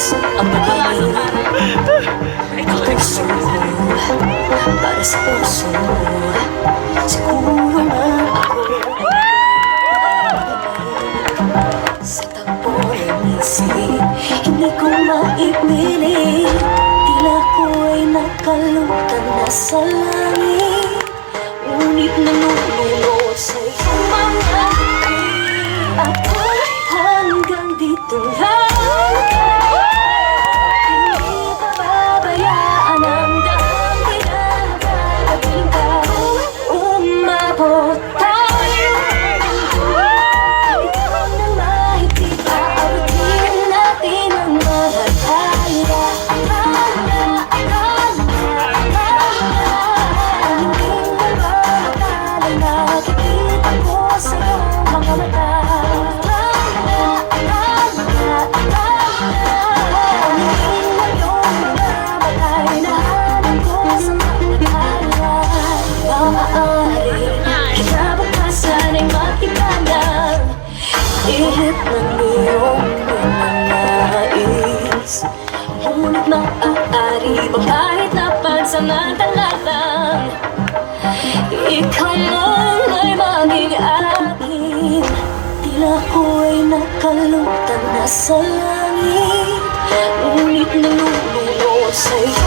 ang pag-ibig ang puso para sa puso siguro na ako sa takbo ng isip hindi ko maipilit tila ko ay nakalutang nasa langit ngunit nanunulot sa iyong mga ngiti ako'y hanggang dito lang. Ihip ng iyong nais ngunit maaari ba kahit na pansamantala lang ikaw lang ay maging akin tila ko ay nakalutang nasa langit ngunit nanunulot sa'yo